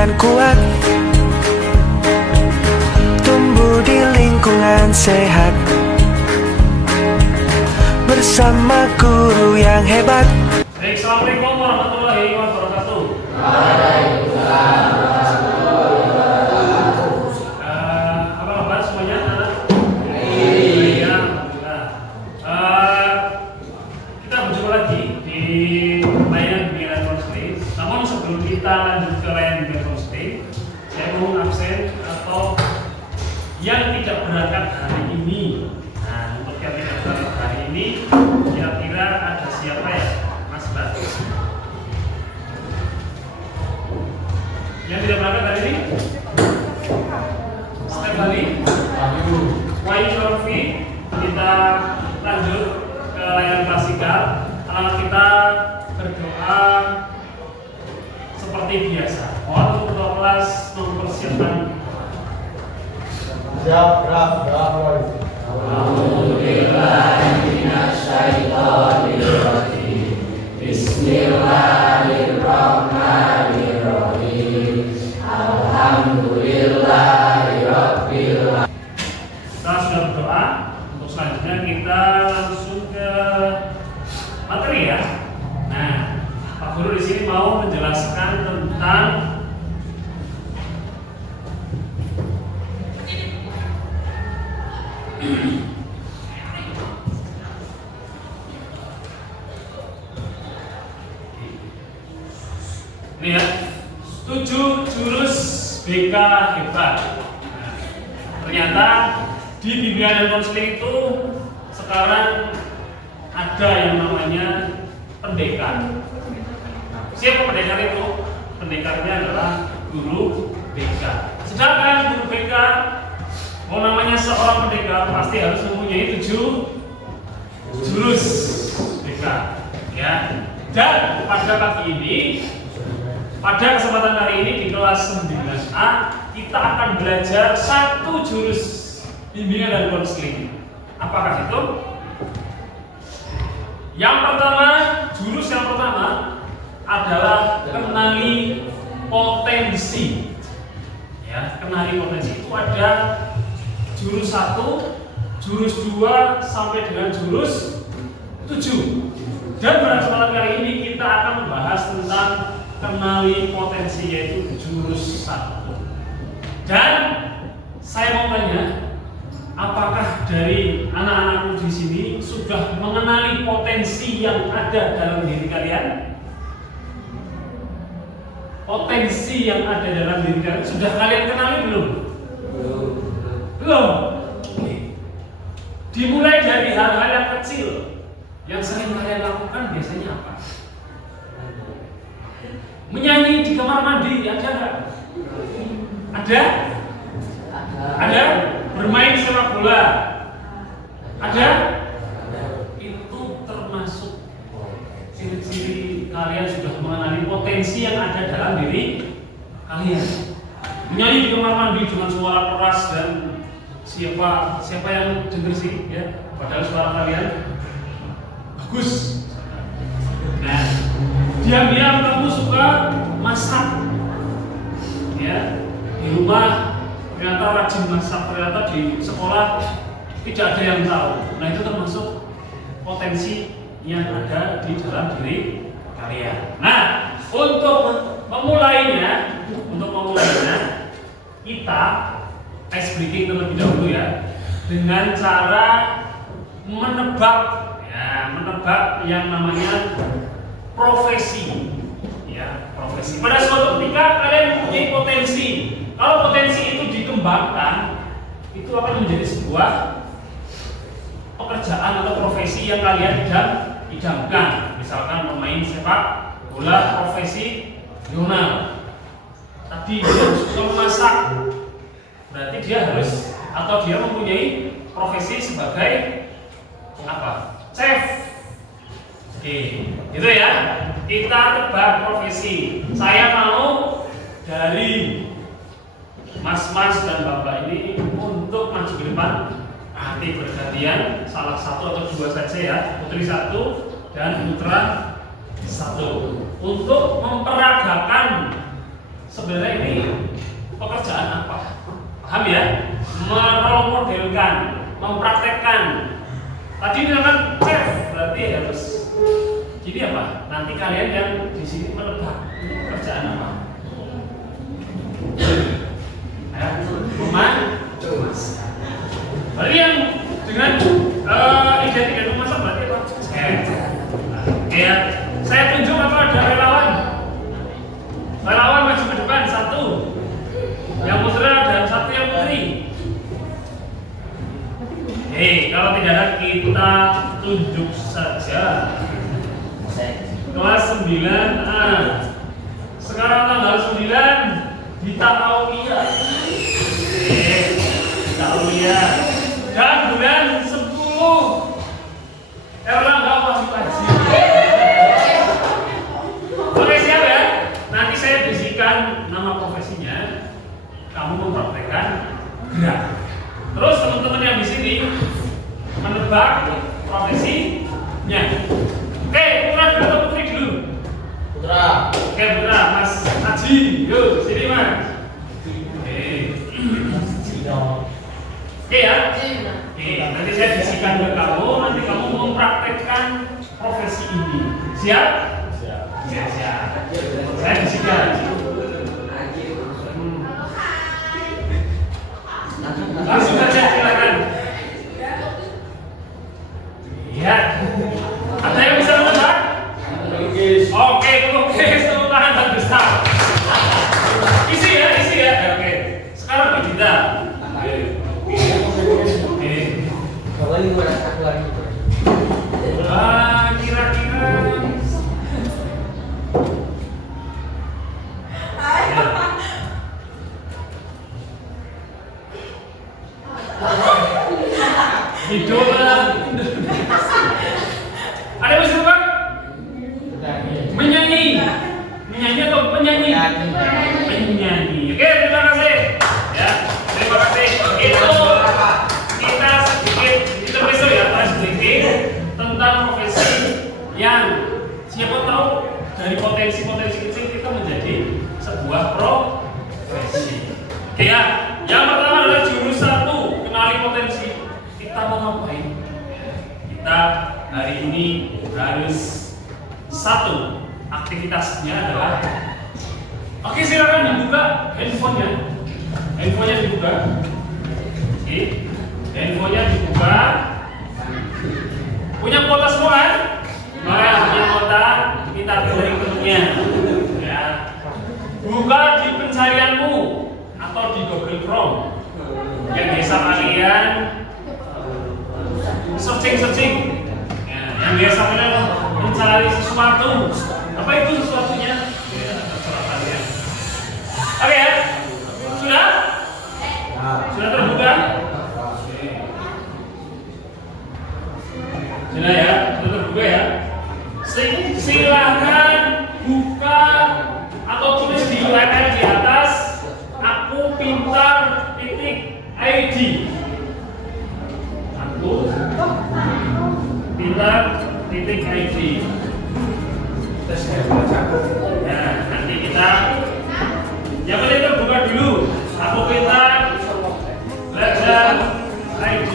dan kuat, tumbuh di lingkungan sehat, bersama guru yang hebat. Baik, assalamualaikum warahmatullahi wabarakatuh. Apa kabar semuanya? Iya, alhamdulillah. Kita berjumpa lagi di layanan bimbingan konseling. Namun sebelum kita lanjut ke layanan bimbingan konseling, saya mau absen atau yang tidak berangkat hari ini. Nah, untuk yang tidak berangkat hari ini, kira-kira ada siapa ya? Mas Mbak. Yang tidak berangkat hari ini? Stefani, Wahyu Syarfi. Kita lanjut ke layanan klasikal. Kita berdoa seperti biasa. Mohon untuk ketua kelas mempersiapkan. Siap, gerak, Bismillahirrahmanirrahim. Alhamdulillahirabbil. Kita sudah berdoa. Untuk selanjutnya kita langsung ke materi ya. Nah, Pak Guru di sini mau menjelaskan tentang ini ya, 7 jurus BK hebat. Nah, ternyata di bimbingan dan konseling itu sekarang ada yang namanya pendekar. Siapa pendekar itu? Pendekarnya adalah guru BK. Sedangkan guru BK, mau namanya seorang pendekar pasti harus mempunyai 7 jurus BK. Ya. Dan pada pagi ini, pada kesempatan hari ini di kelas 9A, kita akan belajar 1 jurus bimbingan dan konseling. Apakah itu? Yang pertama, jurus yang pertama adalah kenali potensi. Ya, kenali potensi itu ada jurus 1, jurus 2 sampai dengan jurus 7. Dan pada kesempatan kali ini kita akan membahas tentang kenali potensi, yaitu jurus 1. Dan saya mau tanya, apakah dari anak-anakku di sini sudah mengenali potensi yang ada dalam diri kalian? Potensi yang ada dalam diri kalian sudah kalian kenali belum? Belum. Oke. Dimulai dari hal-hal yang kecil yang sering kalian lakukan biasanya apa? Menyanyi di kamar mandi, ada nggak? Ada? Ada? Bermain sepak bola? Ada? Itu termasuk ciri-ciri kalian sudah mengenali potensi yang ada dalam diri kalian. Menyanyi di kamar mandi dengan suara keras dan siapa yang dengar sih ya? Padahal suara kalian bagus. Nah, diam-diam kamu suka masak, ya di rumah ternyata rajin masak, ternyata di sekolah tidak ada yang tahu. Nah, itu termasuk potensi yang ada di dalam diri kalian. Nah, untuk memulainya kita ice breaking terlebih dahulu ya, dengan cara menebak yang namanya profesi. Ya, profesi. Pada suatu ketika kalian mempunyai potensi. Kalau potensi itu dikembangkan, itu akan menjadi sebuah pekerjaan atau profesi yang kalian idamkan. Misalkan pemain sepak bola profesional. Tadi dia suka memasak, berarti dia harus atau dia mempunyai profesi sebagai apa? Chef. Oke, gitu ya. Kita tebak profesi. Saya mau dari mas-mas dan bapak ini untuk maju ke depan. Nanti bergantian, salah satu atau dua saja ya. Putri 1 dan putra 1. Untuk memperagakan sebenarnya ini pekerjaan apa? Paham ya? Merole modelkan, mempraktekkan. Tadi misalkan chef, berarti harus jadi apa? Nanti kalian yang di sini menebak ini pekerjaan apa? Rumah masak. Berarti yang dengan identik rumah masak berarti apa? Chef. Ya, saya tunjuk apa ada relawan. Relawan maju ke depan satu. Yang putra dan satu yang putri. Kalau tidak ada kita tunjuk saja. Kelas 9A. Sekarang tanggal 9 di Tahuiyah. Tahuiyah. Dan bulan 10 Erlangga masuk haji. Oke, siap ya? Nanti saya bisikan nama profesinya. Kamu mempraktekkan gerak. Terus teman-teman yang di sini menebak profesinya. Oke, putra dulu atau putri dulu? Putra. Oke, putra, Mas Haji. Yuk, sini Mas. Oke ya? Oke, nanti saya bisikan ke kamu, nanti kamu mempraktekkan profesi ini. Siap? Siap. Ya, siap. Saya bisikan. Langsung saja, silakan. Iya. Ada yang bisa menebak? Oke, pelukis tepuk tangan dan besar. Isi ya. Oke. Sekarang kita. Kira-kira. Idola. Ada yang bisa menebak? Menyanyi atau penyanyi? Penyanyi. Oke, terima kasih. Ya, terima kasih. Itu kita sedikit intermezzo ya, sedikit tentang profesi yang siapa tahu dari potensi-potensi kecil kita menjadi sebuah profesi. Oke ya, yang pertama adalah jurus 1, kenali potensi. Kita mau ngapain? Kita hari ini harus 1, aktivitasnya adalah oke, silakan dibuka handphonenya. Handphonenya dibuka. Oke, handphonenya dibuka. Punya kuota semua kan? Maka punya kuota, kita pilih menunya. Ya. Buka di pencarianmu atau di Google Chrome. Yang biasa kalian searching. Ya, yang biasa kalian mencari sesuatu. Apa itu sesuatunya? Ya, terserah kalian. Oke ya? Sudah? Sudah terbuka? Sudah ya? Sudah terbuka ya? Silakan buka atau tulis di layar di atas aku pintar.id. Aku pintar.id. Nah, nanti kita yang penting terbuka dulu. Aku pintar belajar ID.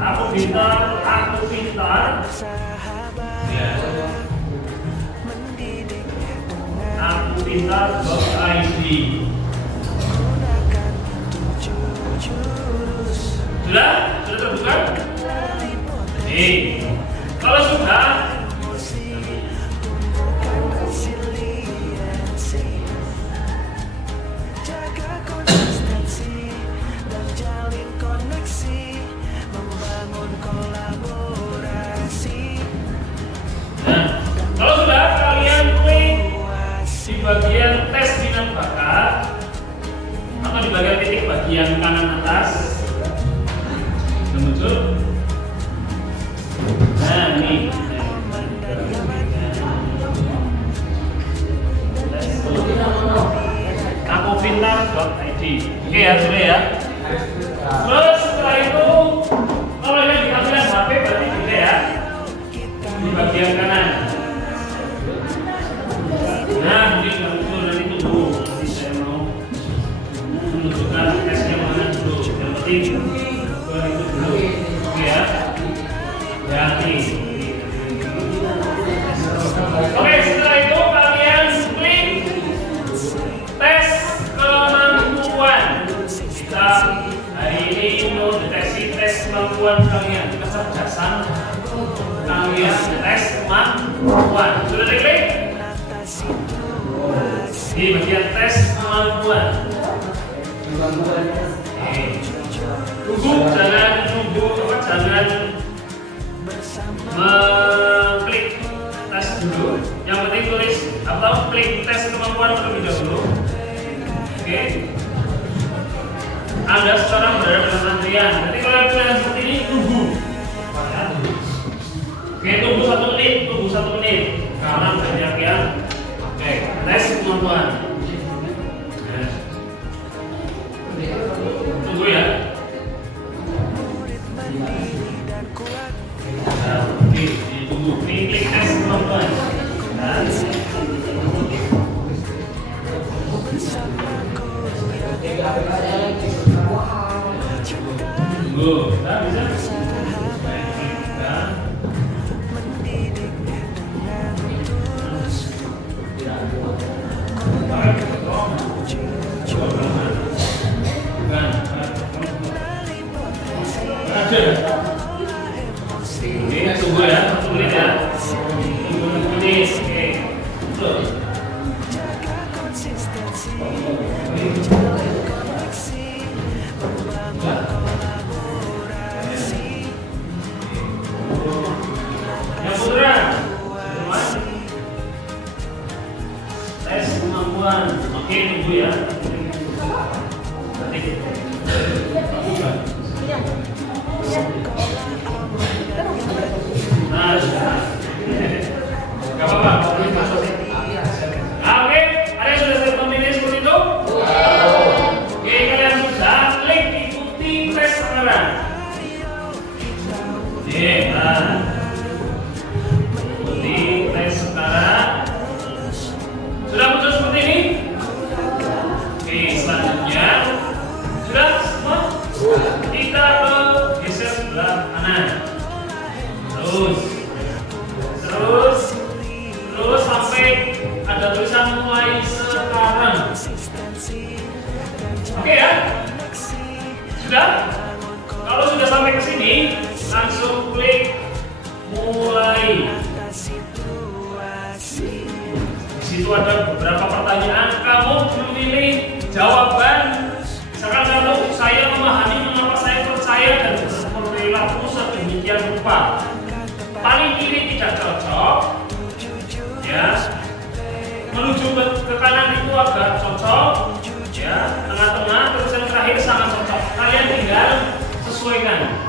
Aku pintar. Ya. Aku pintar.id. Sudah? Sudah terbuka? Kalau sudah, jaga konsistensi dan jalin koneksi, membangun kolaborasi. nah, kalau sudah kalian klik di bagian tes minat bakat atau di bagian titik bagian kanan atas. Muncul. Nah, ini. Aku pintar.id. Oke ya, sudah ya. Terus setelah itu kalau yang di tampilan HP berarti juga ya di bagian kanan. Nah, ini kalau itu nanti tunggu. Nanti saya mau menunjukkan tesnya mana dulu. Yang penting itu dulu. Oke ya. Ganti. Oke, setelah itu kalian klik tes kemampuan. Kita hari ini mau deteksi tes kemampuan kalian, kecerdasan kalian, tes kemampuan. Sudah diklik? Di bagian tes kemampuan. Jangan mengklik tes dulu. Yang penting tulis atau klik tes kemampuan terlebih dahulu. Oke. Anda sekarang berada dalam antrian. Nanti kalau kalian seperti ini tunggu. Oke, tunggu 1 menit, tunggu 1 menit. Karena banyak yang oke, tes kemampuan. Tunggu ya. Oke, ditunggu. Ini klik tes kemampuan. Tunggu, nah, bisa. Ini tunggu ya, 1 menit ya. Tunggu 1 menit. Oke. Terus. Ya putra. Tes kemampuan. Oke, tunggu ya. Nah, gak apa-apa. Oke, ada yang sudah saya pemilih seperti itu? Oke, kalian sudah klik ikuti tes sekarang. Oke, nah, ikuti tes sekarang. Sudah muncul seperti ini? Oke, selanjutnya sudah semua? Kita ke geser sebelah kanan. Terus sampai ada tulisan mulai sekarang. Oke ya? Sudah? Kalau sudah sampai ke sini, langsung klik mulai. Di situ ada beberapa pertanyaan, kamu memilih jawaban. Misalkan satu, saya memahami mengapa saya percaya dan berperilaku sedemikian rupa. Paling kiri tidak cocok, ya. Menuju ke kanan itu agak cocok, ya. Tengah-tengah, terus yang terakhir sangat cocok. Kalian tinggal sesuaikan.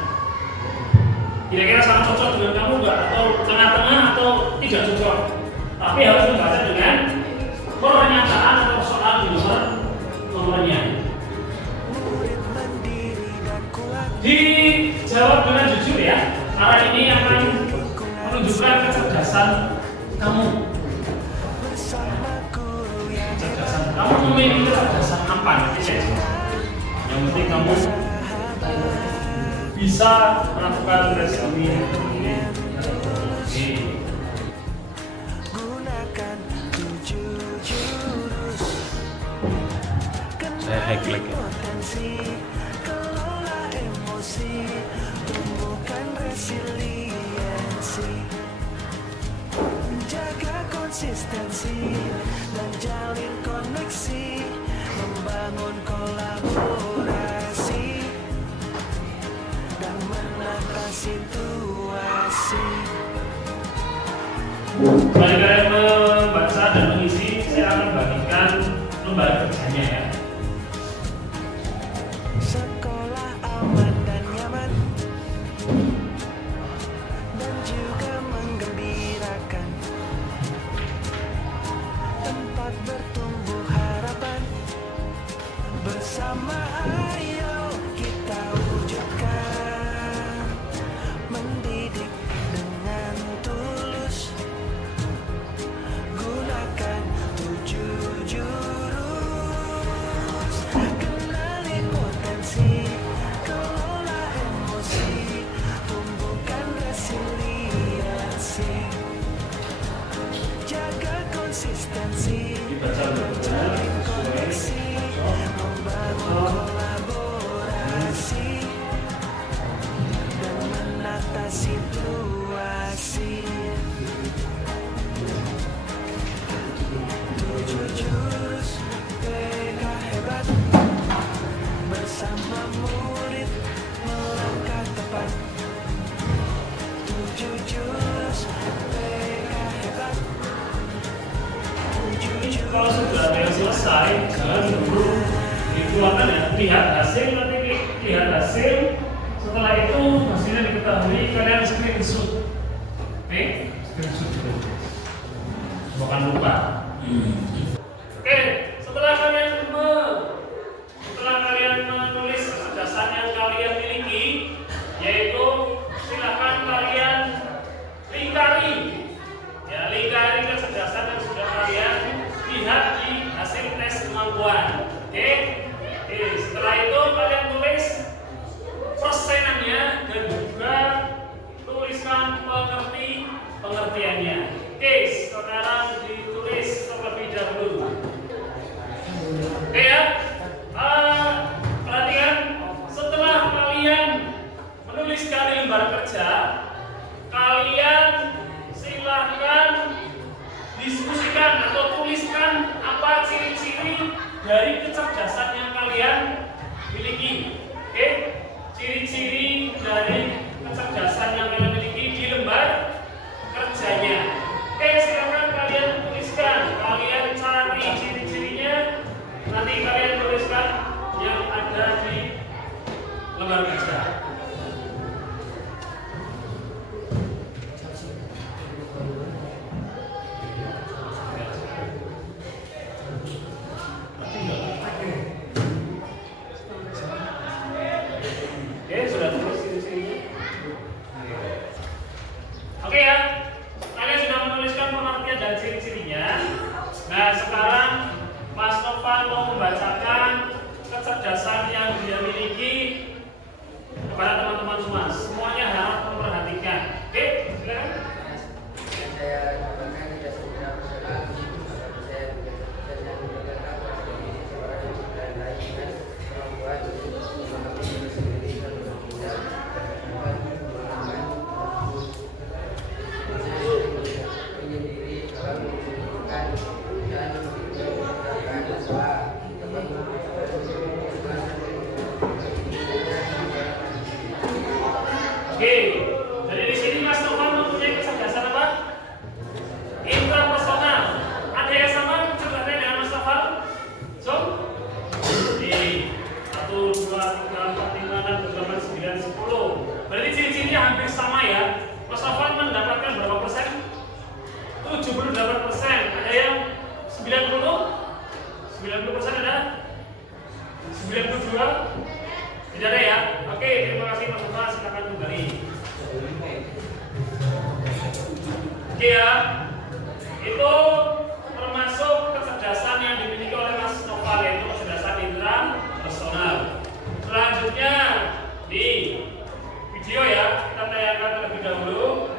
Kira-kira sangat cocok dengan kamu nggak? Atau tengah-tengah atau tidak cocok? Tapi harus dibaca dengan pernyataan atau soal di luar nomornya. Dijawab dengan jujur ya. Cara ini akan menunjukkan kecerdasan kamu. Kecerdasan kamu memiliki kecerdasan apa? Yang penting kamu bisa melakukan tes ini. Saya hack lagi. Jaga konsistensi dan jalin koneksi, membangun kolaborasi dan menata situasi. Bagi kalian membaca dan mengisi, saya akan bagikan lembar kerjanya ya. Sekolah aman dan nyaman, dan juga menggembirakan. Tempat bertumbuh harapan, bersama ayo kita sudah ada yang selesai, jangan dulu dikeluarkan ya. Lihat hasil, nanti lihat hasil. Setelah itu hasilnya diketahui, kalian screenshot. Oke, screenshot dulu. Bukan lupa. Oke, setelah kalian menulis kecerdasan yang kalian miliki, yaitu silakan kalian lingkari, ya lingkari kecerdasan yang sudah kalian lihat di hasil tes kemampuan. Oke, setelah itu kalian tulis persenannya dan juga tuliskan pengertiannya. Oke, sekarang ditulis terlebih dahulu. Oke ya, perhatikan, setelah kalian menuliskan di lembar kerja, kalian silahkan diskusikan atau tuliskan apa ciri-ciri dari kecerdasan yang kalian miliki. Oke, ciri-ciri dari kecerdasan yang kalian miliki di lembar kerjanya. Oke, silakan kalian tuliskan, kalian cari ciri-cirinya, nanti kalian tuliskan yang ada di lembar kerja. Oke, sudah tulis ciri-cirinya. Oke ya, kalian sudah menuliskan pengertian dan ciri-cirinya. Nah, sekarang Mas Novan mau membacakan kecerdasan yang dia miliki kepada teman-teman semua. Semuanya harus memperhatikan. Oke, silakan. Saya katakan tidak segera bersalah, saya tidak dan lainnya membuat memahami diri sendiri dan berbeda menyendiri dalam menunjukkan dan menegakkan bahwa Oke, jadi di sini Mas Novan mempunyai kecerdasan apa? Intrapersonal. Ada yang sama kecerdasannya dengan Mas Novan? So, di 1, 2, 3, 4, 5, 6, 7, 8, 9, 10. Berarti ciri-cirinya hampir sama ya. Mas Novan mendapatkan berapa persen? 78%. Ada yang 90? 90% ada? 92? Tidak ada ya? Oke, terima kasih Mas Novan, silakan kembali. Oke ya, itu termasuk kecerdasan yang dimiliki oleh Mas Novan, yaitu kecerdasan intrapersonal. Selanjutnya di video ya, kita tayangkan terlebih dahulu.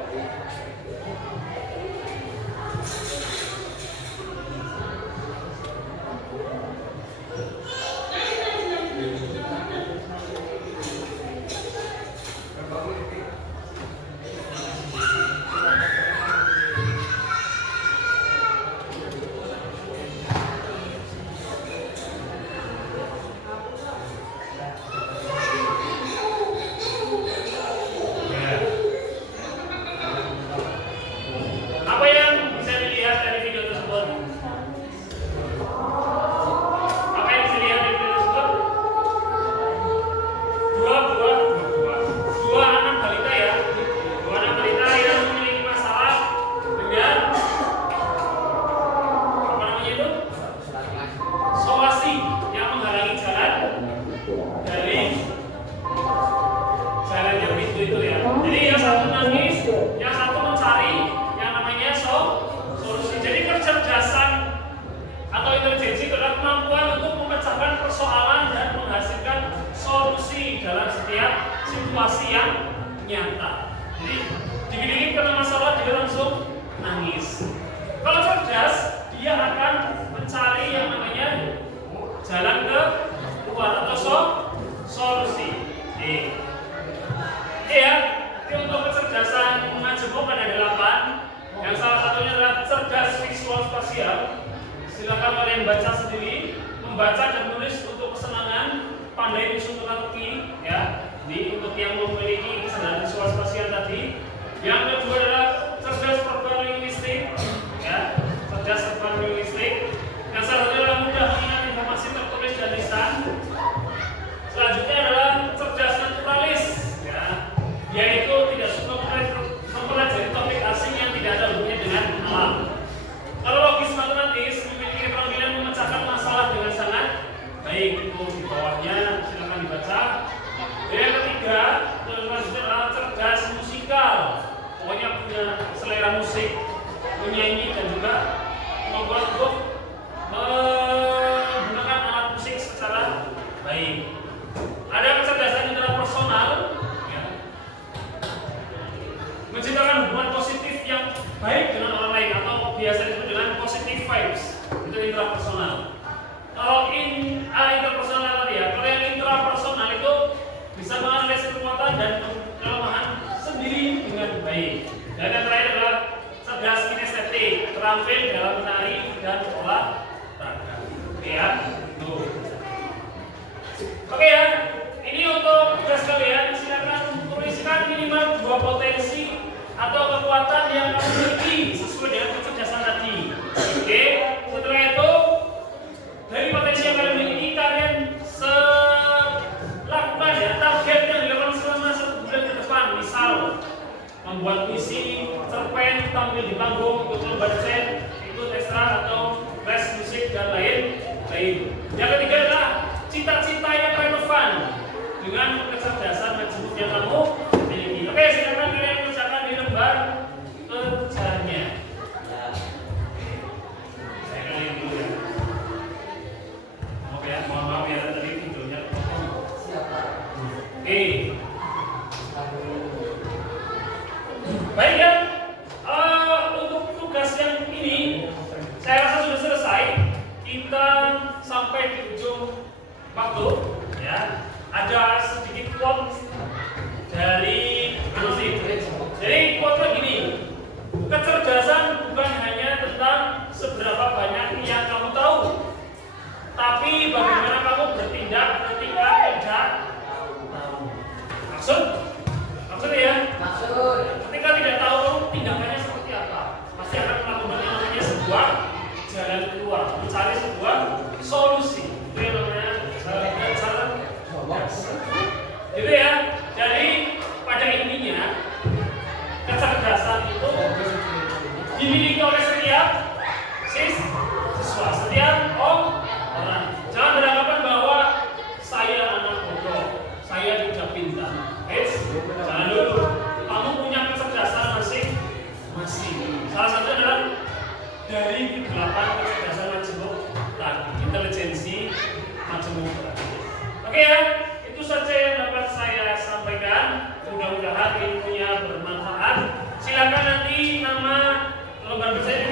Apa yang bisa dilihat dari video tersebut? Apa yang bisa dilihat dari video tersebut? Dua anak balita ya. Dua anak balita yang memiliki masalah dengan apa namanya itu? Soasi yang menghalangi jalan dari jalannya pintu itu ya. Jadi yang satu nangis, yang satu mencari yang namanya solusi. Jadi kecerdasan atau intelijensi adalah kemampuan untuk memecahkan persoalan dan menghasilkan solusi dalam setiap situasi yang nyata. Jadi dikit-dikit kena masalah dia langsung nangis. Kalau cerdas, dia akan mencari yang namanya jalan ke keluar atau solusi. Ya, untuk kecerdasan majemuk ada 8. Yang salah satunya adalah cerdas visual spasial. Silakan kalian baca sendiri, membaca dan menulis untuk kesenangan, pandai menyusun teka-teki ya. Ini untuk yang memiliki kecerdasan visual spasial tadi. Yang kedua adalah cerdas verbal linguistik ya, cerdas verbal linguistik. Yang salah interpersonal. Kalau interpersonal tadi ya, kalau yang intrapersonal itu bisa menganalisis kekuatan dan kelemahan sendiri dengan baik. Dan yang terakhir adalah cerdas kinestetik, terampil dalam menari dan olahraga. Oke ya, tuh. Oke ya, ini untuk tugas kalian. Silakan tuliskan minimal 2 potensi atau kekuatan yang kamu miliki sesuai dengan kecerdasan tadi. Oke, setelah itu dari potensi yang kalian miliki, kalian lakukan ya target yang dilakukan selama 1 bulan ke depan. Misal membuat puisi, cerpen, tampil di panggung, ikut lomba desain, ikut ekstra atau les musik dan lain-lain. Yang ketiga adalah cita-cita yang relevan dengan kecerdasan majemuk yang kamu miliki. Oke, silakan kalian kerjakan di lembar kerjanya. Saya kalian dulu ya. Mohon maaf ya tadi videonya. Oke. Baik ya. Untuk tugas yang ini saya rasa sudah selesai. Kita sampai di ujung waktu ya. Ada sedikit quote dari jadi quote gini. Kecerdasan bukan hanya tentang seberapa banyak yang kamu tahu, tapi bagaimana kamu bertindak ketika tidak tahu. Maksudnya ya? Ketika tidak tahu, tindakannya seperti apa? Pasti akan melakukan yang namanya sebuah jalan keluar, mencari sebuah solusi. Itu yang namanya jalan gitu ya. Jadi pada intinya kecerdasan itu dimiliki oleh setiap siswa, setiap orang. Jangan beranggapan bahwa saya anak bodoh, saya tidak pintar. Jangan dulu. Kamu punya kecerdasan masing-masing. Salah satu adalah dari 8 kecerdasan majemuk tadi, intelijensi majemuk tadi. Oke ya, itu saja yang dapat saya sampaikan. Mudah-mudahan ilmunya bermanfaat. Silakan nanti nama lembar berita